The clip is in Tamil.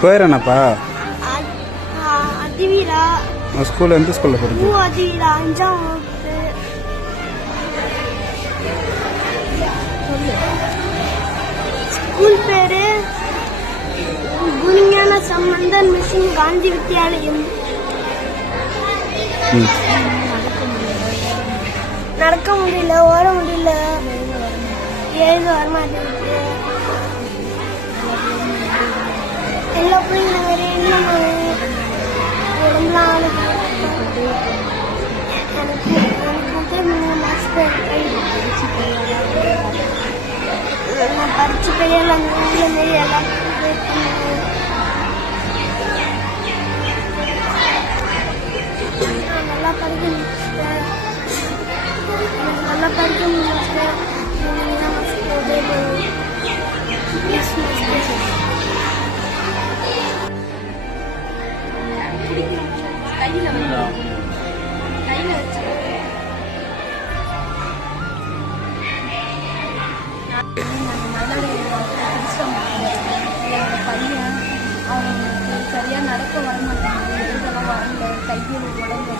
பேர் என்னப்பா அதிவீரா உன் ஸ்கூல் எந்த ஸ்கூல்ல படிச்சு அதிவீரா அஞ்சாம் ஸ்கூல் பேரு குருஞான சம்பந்தன் மிஷன் காந்தி வித்யாலயம் நடக்க முடியல ஓட முடியல. ஏழு வர மாட்டேங்குது. எல்லா பிள்ளைங்க உடம்புலாம் ஆளுக்கு எனக்கு எனக்கு மூணு நான் படிச்சு பெரிய ஊர்ல மாரி எல்லாம் நல்லா படிக்கணும் kapan tuh mengapa mengapa bebo Kayaknya, kayaknya, kayaknya,